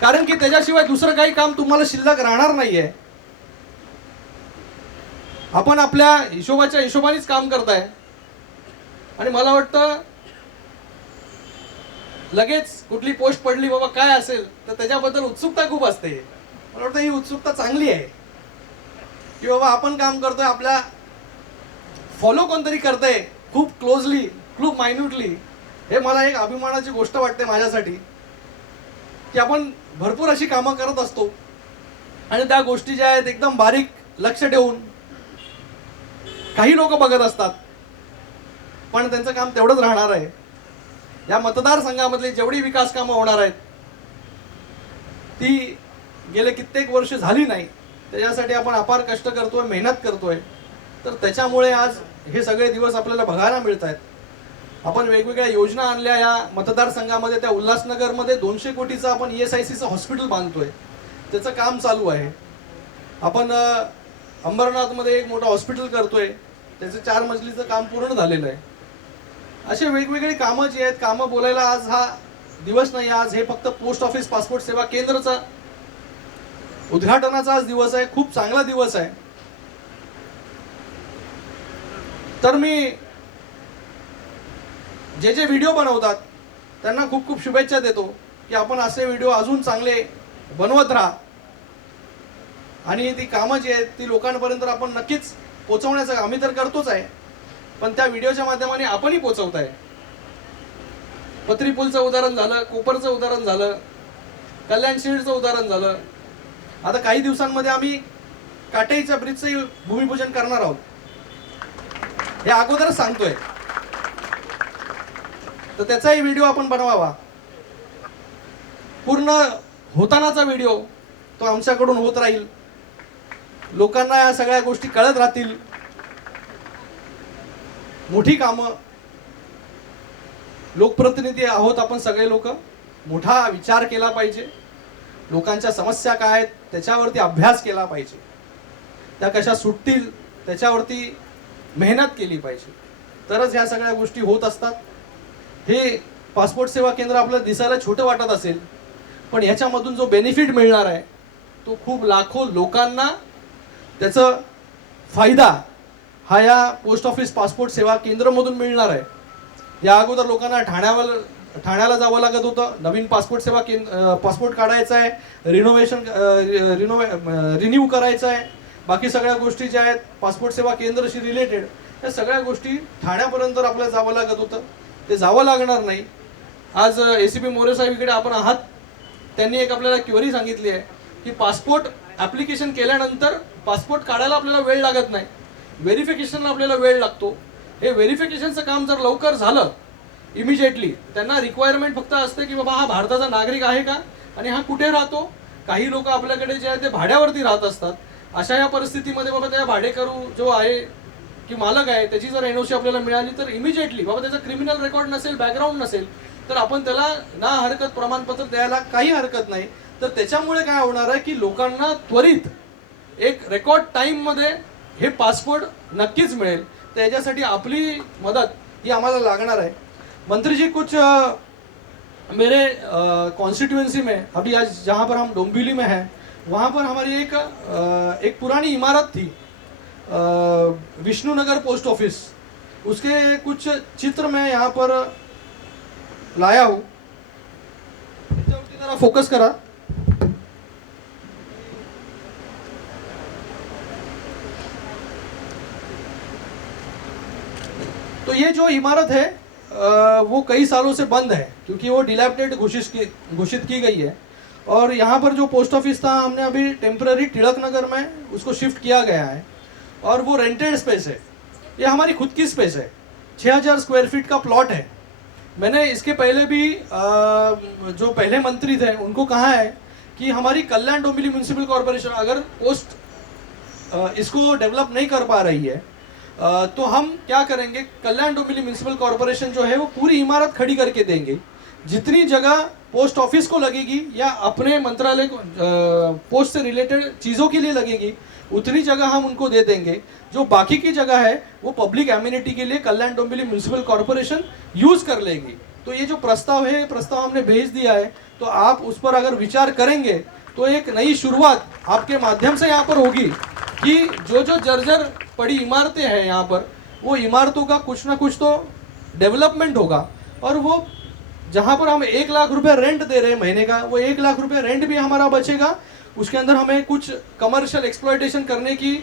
कारण की त्याच्याशिवाय दुसरं काही काम तुम्हाला शिल्लक राहणार नाहीये. आपण आपल्या हिशोबाच्या हिशोबानेच काम करताय आणि मला वाटतं लगेच कुठली पोस्ट पडली बाबा काय असेल तर त्याच्याबद्दल उत्सुकता खूप असते. मला वाटतं ही उत्सुकता चांगली आहे की बाबा आपण काम करतोय, आपल्या फॉलो कोणतरी करतंय खूप क्लोजली, खूप मायन्यूटली. हे मला एक अभिमानाची गोष्ट वाटते माझ्यासाठी की आपण भरपूर अशी कामं करत असतो आणि त्या गोष्टी ज्या आहेत एकदम बारीक लक्ष ठेवून काही लोक बघत असतात, पण त्यांचं काम तेवढंच राहणार आहे. या मतदारसंघामधली जेवढी विकास कामं होणार आहेत ती गेले कित्येक वर्ष झाली नाही. त्याच्यासाठी आपण अपार कष्ट करतोय, मेहनत करतोय, तर त्याच्यामुळे आज हे सगळे दिवस आपल्याला बघायला मिळत आहेत. आपण वेगवेगळ्या योजना आणल्या या मतदारसंघामध्ये. त्या उल्हासनगरमध्ये 200 कोटीचं आपण ESICचं हॉस्पिटल बांधतोय, त्याचं काम चालू आहे. आपण अंबरनाथमध्ये एक मोठं हॉस्पिटल करतोय, त्याचं 4 मजलीचं काम पूर्ण झालेलं आहे. असे वेगवेगळे कामं जी आहेत, कामं बोलायला आज हा दिवस नाही. आज हे फक्त पोस्ट ऑफिस पासपोर्ट सेवा केंद्राचा उद्घाटनाचा आज दिवस आहे. खूप चांगला दिवस आहे. तर मी जे जे व्हिडिओ बनवतात त्यांना खूप खूप शुभेच्छा देतो की आपण असे व्हिडिओ अजून चांगले बनवत राहा आणि ती कामं जी आहेत ती लोकांपर्यंत आपण नक्कीच पोहोचवण्याचं आम्ही तर करतोच आहे, पण त्या व्हिडिओच्या माध्यमाने आपणही पोहोचवताय. पत्री पूलचं उदाहरण झालं, कोपरचं उदाहरण झालं, कल्याण शिल्डचं उदाहरण झालं. आता काही दिवसांमध्ये आम्ही काटेईच्या ब्रिजचंही भूमिपूजन करणार आहोत, हे अगोदरच सांगतोय. तर त्याचाही व्हिडिओ आपण बनवावा. पूर्ण होतानाचा व्हिडिओ तो आमच्याकडून होत राहील, लोकांना या सगळ्या गोष्टी कळत राहतील. मोठी कामं, लोकप्रतिनिधी आहोत आपण सगळे लोक, मोठा विचार केला पाहिजे. लोकांच्या समस्या काय आहेत त्याच्यावरती अभ्यास केला पाहिजे, त्या कशा सुटतील त्याच्यावरती मेहनत केली पाहिजे, तरच ह्या सगळ्या गोष्टी होत असतात. हे पासपोर्ट सेवा केंद्र आपल्याला दिसायला छोटं वाटत असेल, पण ह्याच्यामधून जो बेनिफिट मिळणार आहे तो खूप लाखो लोकांना त्याचा फायदा हा या पोस्ट ऑफिस पासपोर्ट सेवा केंद्रामधून मिळणार आहे. या अगोदर लोकांना ठाण्याला जावं लागत होतं, नवीन पासपोर्ट सेवा पासपोर्ट काढायचा आहे, रिन्यू करायचा आहे, बाकी सगळ्या गोष्टी ज्या आहेत पासपोर्ट सेवा केंद्राशी रिलेटेड या सगळ्या गोष्टी ठाण्यापर्यंत आपल्याला जावं लागत होतं. ते जावं लागणार नाही. आज ACP मोरे साहेब इकडे आपण आहात, त्यांनी एक आपल्याला क्वेरी सांगितली आहे की पासपोर्ट ॲप्लिकेशन केल्यानंतर पासपोर्ट काढायला आपल्याला वेळ लागत नाही, व्हेरिफिकेशनला आपल्याला वेळ लागतो. हे व्हेरिफिकेशनचं काम जर लवकर झालं इमिजिएटली, त्यांना रिक्वायरमेंट फक्त असते की बाबा हा भारताचा नागरिक आहे का आणि हा कुठे राहतो. काही लोक आपल्याकडे जे आहे ते भाड्यावरती राहत असतात. अशा या परिस्थितीमध्ये बाबा त्या भाडेकरू जो आहे की मालक आहे त्याची जर NOC आपल्याला मिळाली तर इमिजिएटली बाबा त्याचा क्रिमिनल रेकॉर्ड नसेल, बॅकग्राऊंड नसेल, तर आपण त्याला ना हरकत प्रमाणपत्र द्यायला काही हरकत नाही. तर त्याच्यामुळे काय होणार आहे की लोकांना त्वरित एक रेकॉर्ड टाईममध्ये हे पासपोर्ट नक्कीच मिळेल. त्याच्यासाठी आपली मदत ही आम्हाला लागणार आहे. मंत्री जी, कुछ मेरे कॉन्स्टिट्यूएंसी में अभी आज जहाँ पर हम डोंबिवली में हैं वहाँ पर हमारी एक पुरानी इमारत थी, विष्णुनगर पोस्ट ऑफिस, उसके कुछ चित्र मैं यहाँ पर लाया हूँ. जरा फोकस करा. तो ये जो इमारत है वो कई सालों से बंद है क्योंकि वो डिलैपिडेटेड घोषित की गई है. और यहाँ पर जो पोस्ट ऑफिस था हमने अभी टेम्पररी तिलक नगर में उसको शिफ्ट किया गया है और वो रेंटेड स्पेस है. ये हमारी खुद की स्पेस है, 6000 स्क्वायर फीट का प्लॉट है. मैंने इसके पहले भी जो पहले मंत्री थे उनको कहा है कि हमारी कल्याण डोंबिवली म्यूनिसिपल कॉरपोरेशन अगर पोस्ट इसको डेवलप नहीं कर पा रही है तो हम क्या करेंगे, कल्याण डोंबिवली म्यूनिसिपल कॉरपोरेशन जो है वो पूरी इमारत खड़ी करके देंगे. जितनी जगह पोस्ट ऑफिस को लगेगी या अपने मंत्रालय को पोस्ट से रिलेटेड चीज़ों के लिए लगेगी उतनी जगह हम उनको दे देंगे. जो बाकी की जगह है वो पब्लिक एम्यूनिटी के लिए Kalyan Dombivli municipal corporation use कर लेगी. तो ये जो प्रस्ताव है, प्रस्ताव हमने भेज दिया है, तो आप उस पर अगर विचार करेंगे तो एक नई शुरुआत आपके माध्यम से यहाँ पर होगी कि जो जो जर्जर पड़ी इमारतें हैं यहाँ पर, वो इमारतों का कुछ ना कुछ तो डेवलपमेंट होगा। और वो जहाँ पर हम 1 लाख रुपए रेंट दे रहे हैं महीने का, वो 1 लाख रुपए रेंट भी हमारा बचेगा। उसके अंदर हमें कुछ कमर्शियल एक्सप्लॉयटेशन करने की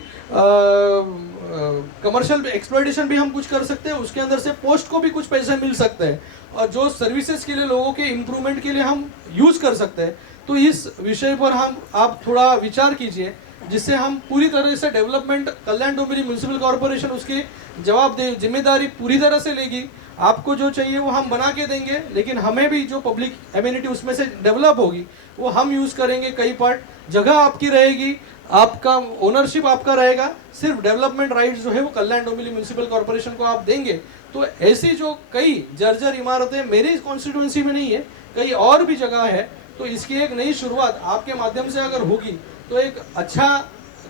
कमर्शियल एक्सप्लॉयटेशन भी हम कुछ कर सकते हैं। उसके अंदर से पोस्ट को भी कुछ पैसे मिल सकते हैं और जो सर्विसेज के लिए लोगों के इम्प्रूवमेंट के लिए हम यूज़ कर सकते हैं। तो इस विषय पर हम आप थोड़ा विचार कीजिए, जिससे हम पूरी तरह से development, Kalyan Dombivli municipal corporation उसकी जवाबदेही जिम्मेदारी पूरी तरह से लेगी। आपको जो चाहिए वो हम बना के देंगे, लेकिन हमें भी जो पब्लिक एम्यूनिटी उसमें से डेवलप होगी वो हम यूज़ करेंगे। कई पार्ट जगह आपकी रहेगी, आपका ओनरशिप आपका रहेगा, सिर्फ डेवलपमेंट राइट्स जो है वो कल्याण डोंबिवली म्यूनिसिपल कॉर्पोरेशन को आप देंगे। तो ऐसी जो कई जर्जर इमारतें मेरी कॉन्स्टिट्यूंसी में नहीं है, कई और भी जगह है, तो इसकी एक नई शुरुआत आपके माध्यम से अगर होगी तो एक अच्छा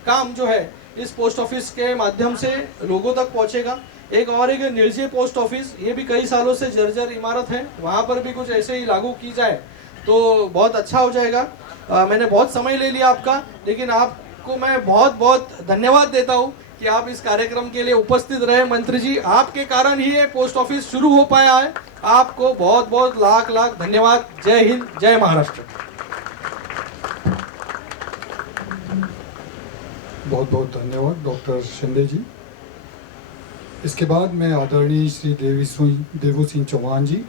काम जो है इस पोस्ट ऑफिस के माध्यम से लोगों तक पहुंचेगा। एक और एक निर्जय पोस्ट ऑफिस, ये भी कई सालों से जर्जर इमारत है, वहाँ पर भी कुछ ऐसे ही लागू की जाए तो बहुत अच्छा हो जाएगा। मैंने बहुत समय ले लिया आपका, लेकिन आपको मैं बहुत बहुत धन्यवाद देता हूँ कि आप इस कार्यक्रम के लिए उपस्थित रहे। मंत्री जी, आपके कारण ही ये पोस्ट ऑफिस शुरू हो पाया है। आपको बहुत बहुत लाख लाख धन्यवाद। जय हिंद, जय महाराष्ट्र। बहुत बहुत धन्यवाद डॉक्टर शिंदे जी। इसके बाद मैं आदरणीय श्री देवू सिंह चौहान जी,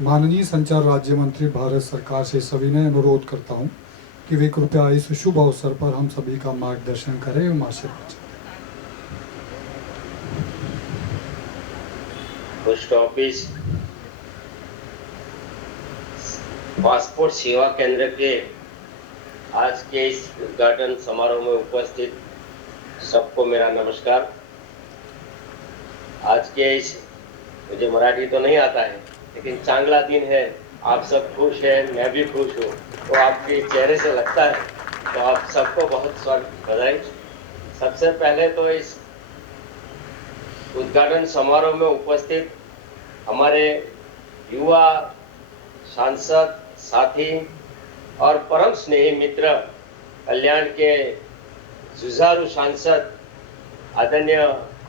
माननीय संचार राज्य मंत्री भारत सरकार से सविनय अनुरोध करता हूं कि वे कृपया इस शुभ अवसर पर हम सभी का मार्गदर्शन करें एवं आशीर्वाद। पोस्ट ऑफिस पासपोर्ट सेवा केंद्र के आज के इस उद्घाटन समारोह में उपस्थित सबको मेरा नमस्कार। आज के इस, मुझे मराठी तो नहीं आता है, लेकिन चांगला दिन है, आप सब खुश हैं, मैं भी खुश हूँ, तो आपके चेहरे से लगता है। तो आप सबको बहुत स्वागत बधाई। सबसे पहले तो इस उद्घाटन समारोह में उपस्थित हमारे युवा सांसद साथी और परम स्नेही मित्र, कल्याण के जुझारू सांसद आदरणीय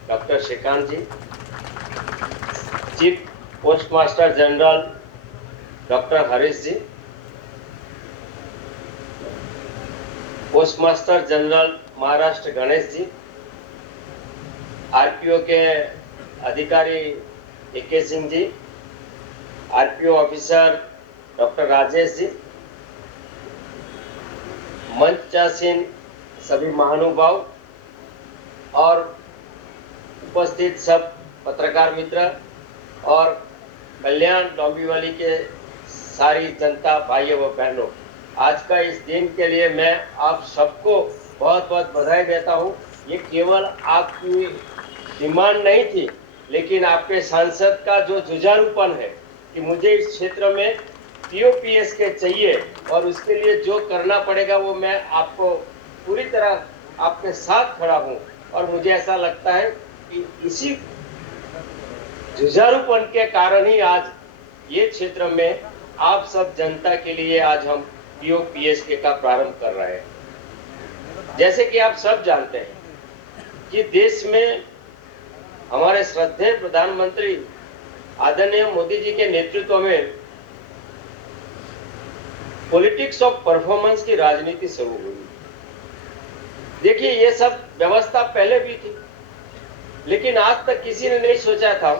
doctor Shrikant ji, chief post master general doctor Harish ji, post master general Maharashtra Ganesh ji, RPO के अधिकारी A K. Singh ji, RPO officer doctor Rajesh ji, मंचासीन सभी महानुभाव और उपस्थित सब पत्रकार मित्र और कल्याण डोंबिवली के सारी जनता भाइयों व बहनों, आज का इस दिन के लिए मैं आप सबको बहुत बहुत बधाई देता हूं। ये केवल आपकी डिमांड नहीं थी, लेकिन आपके सांसद का जो जुझारूपन है कि मुझे इस क्षेत्र में पीओपीएस के चाहिए और उसके लिए जो करना पड़ेगा वो मैं आपको पूरी तरह आपके साथ खड़ा हूं। और मुझे ऐसा लगता है कि इसी जुझारूपन के कारण ही आज ये क्षेत्र में आप सब जनता के लिए आज हम पीओपीएस के का प्रारंभ कर रहे हैं। जैसे कि आप सब जानते हैं कि देश में हमारे श्रद्धेय प्रधानमंत्री आदरणीय मोदी जी के नेतृत्व में पॉलिटिक्स ऑफ परफॉर्मेंस की राजनीति शुरू हुई। देखिए, ये सब व्यवस्था पहले भी थी, लेकिन आज तक किसी ने नहीं सोचा था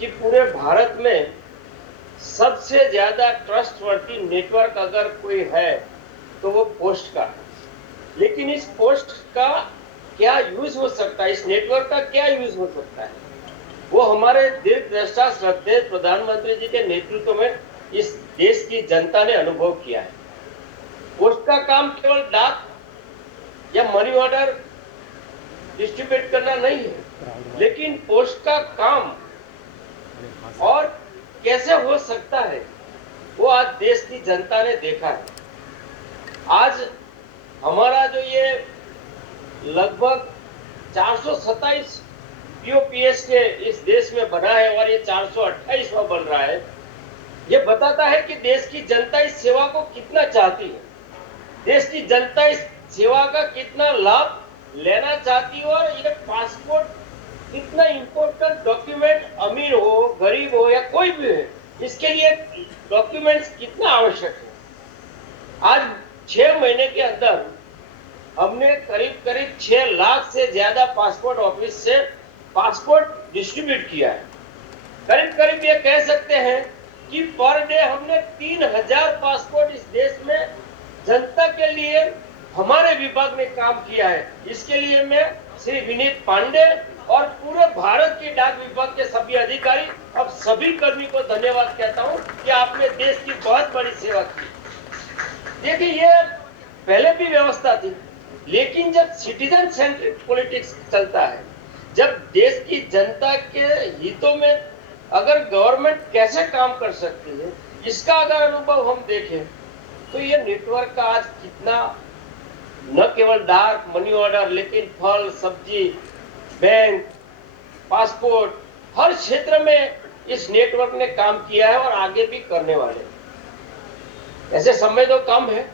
कि पूरे भारत में सबसे ज्यादा ट्रस्टवर्दी नेटवर्क अगर कोई है तो वो पोस्ट का है। लेकिन इस पोस्ट का क्या यूज हो सकता है, इस नेटवर्क का क्या यूज हो सकता है, वो हमारे दीर्घदृष्टा श्रद्धेय प्रधानमंत्री जी के नेतृत्व में इस देश की जनता ने अनुभव किया है। पोस्ट का काम केवल डाक या मनी ऑर्डर डिस्ट्रीब्यूट करना नहीं है, लेकिन पोस्ट का काम और कैसे हो सकता है वो आज देश की जनता ने देखा है। आज हमारा जो ये लगभग 427 पीओपीएस के इस देश में बना है और ये 428वां बन रहा है, ये बताता है कि देश की जनता इस सेवा को कितना चाहती है, देश की जनता इस सेवा का कितना लाभ लेना चाहती है, और ये पासपोर्ट कितना इंपॉर्टेंट डॉक्यूमेंट, अमीर हो गरीब हो या कोई भी है, इसके लिए डॉक्यूमेंट्स कितना आवश्यक है। आज 6 महीने के अंदर हमने करीब 6 लाख से ज्यादा पासपोर्ट ऑफिस से पासपोर्ट डिस्ट्रीब्यूट किया है। करीब ये कह सकते हैं कि पर डे हमने 3000 पासपोर्ट इस देश में जनता के लिए हमारे विभाग ने काम किया है। इसके लिए मैं श्री विनीत पांडे और पूरे भारत के डाक विभाग के सभी अधिकारी, अब सभी कर्मी को धन्यवाद कहता हूं कि आपने देश की बहुत बड़ी सेवा की। देखिए, ये पहले भी व्यवस्था थी, लेकिन जब सिटीजन सेंट्रिक पॉलिटिक्स चलता है, जब देश की जनता के हितों में अगर गवर्नमेंट कैसे काम कर सकती है, इसका अगर अनुभव हम देखें तो ये नेटवर्क का आज कितना, न केवल डाक मनी ऑर्डर, लेकिन फल सब्जी, बैंक, पासपोर्ट, हर क्षेत्र में इस नेटवर्क ने काम किया है और आगे भी करने वाले हैं। ऐसे समय तो कम है,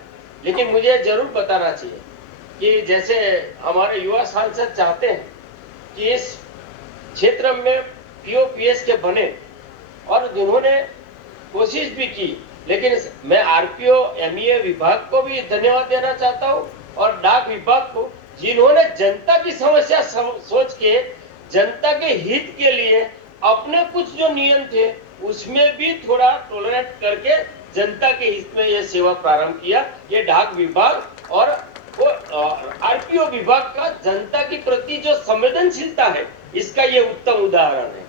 लेकिन मुझे जरूर बताना चाहिए कि जैसे हमारे युवा सांसद चाहते हैं कि इस क्षेत्र में पीओपीएस के बने, और जिन्होंने कोशिश भी की, लेकिन मैं आरपीओ एमईए विभाग को भी धन्यवाद देना चाहता हूं और डाक विभाग को, जिन्होंने जनता की समस्या सोच के जनता के हित के लिए अपने कुछ जो नियम थे उसमें भी थोड़ा टॉलरेट करके जनता के हित में यह सेवा प्रारंभ किया। ये डाक विभाग और वो आरपीओ विभाग का जनता के प्रति जो संवेदनशीलता है, इसका ये उत्तम उदाहरण है।